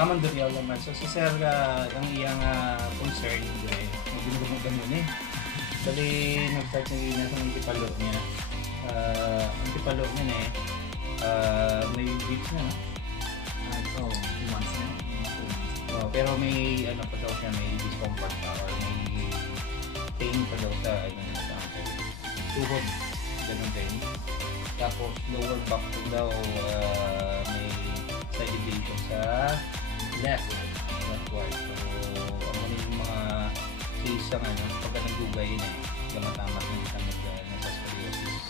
Kamanduriyaw naman. So si Sir, ang iyang concern, mag-ginugumugan mo eh. Dali nag-start na yun sa antipalo niya. Antipalo niya may weeks na, no? Oo, 2 months na. Pero may ano pa daw siya, may discomfort pa or may pain pa daw sa tuhod, ganun din. Tapos lower back po daw may side elevation sa left ward. So ano yung mga case ang pagka nagdugay yun gamatamat ng isang nasa scoliosis.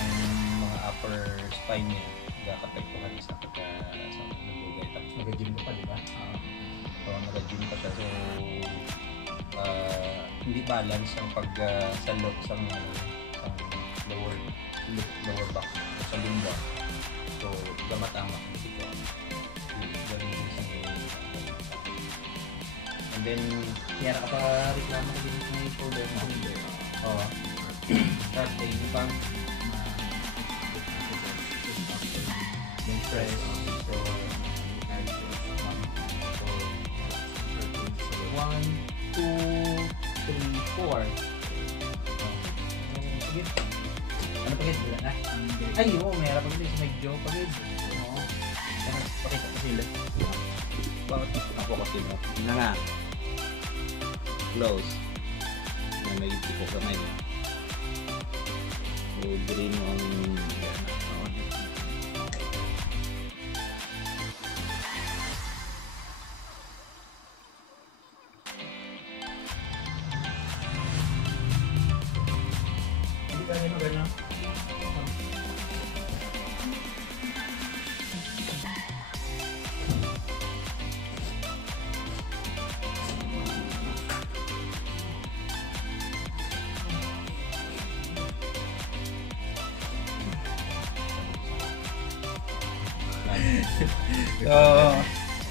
Ang mga upper spine niya nakapektuhan sa pagka nagdugay. Tapos nag-gym pa, di ba? Nag-gym pa siya. So hindi balance ang pagsalot sa lower back sa lumbar. So gamat-amat dito. And then kaya reklamo ko din sa shoulder mo. Oo. That day yung pang press. So 1, 2, 3, 4. Sige. Ano pagid? Wala na. Ay, oo, mayroon pagid sa medyo pagid. Oo. Pakita ko sila. Bakit ako kasi mo? Yun na nga. Close. Na may tipo kamay mo. So, green mo ang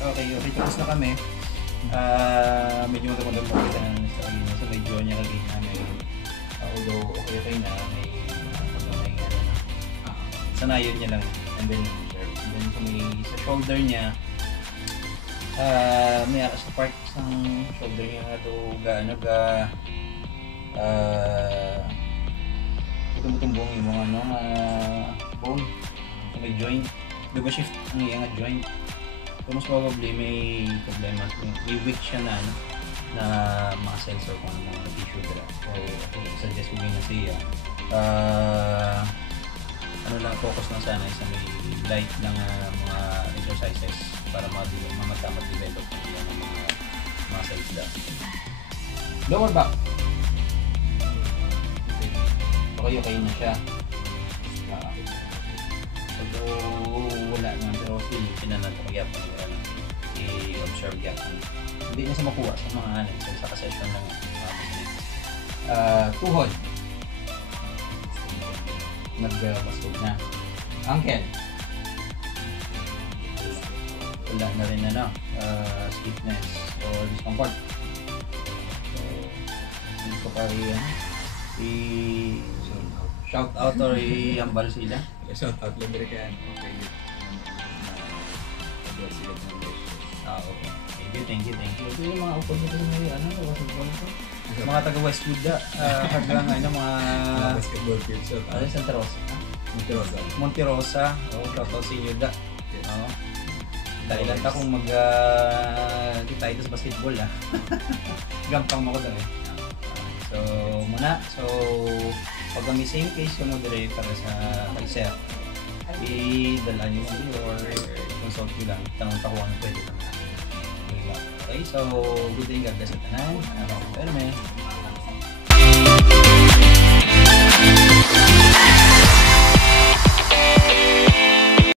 okay, tapos na kami. Medyo magandang mo kita sa medyo niya kanina may although okay na may sanayon niya lang and then sa shoulder niya may sa part ng shoulder niya tumutumbong yung mga bone may joint diba shift ang iyang joint. So mas probably may problema. May weak siya na muscles or kung ano mga tissue dira. So suggest ko na siya. Focus lang sana sa may light lang mga exercises para matamat develop ng mga muscles da. Lower back. Okay na siya. Wala naman pero still pinanan ko magyapon i-observe yapon. Hindi na siya makuha sa mga sa kasesyon ng tuhod. Nagbastog na. Ankle. Wala na rin stiffness o discomfort. So, hindi ko pa shout out or i-ambal sila. Shout out lang rin kaya. Okay. Okay. Thank you. Ito yung mga upod nito sa may mga taga Westwood hanggang mga basketball field. Santa Rosa. Monte Rosa. Shout out sa inyo da. Dahil lang akong kita ito sa basketball gampang mo ko dahil. So pag may same case ko dire para sa kay Sir, i-dala nyo or consult nyo lang, tanong pa kung ano pwede lang. Okay, so good day, God bless sa tanan. Pero may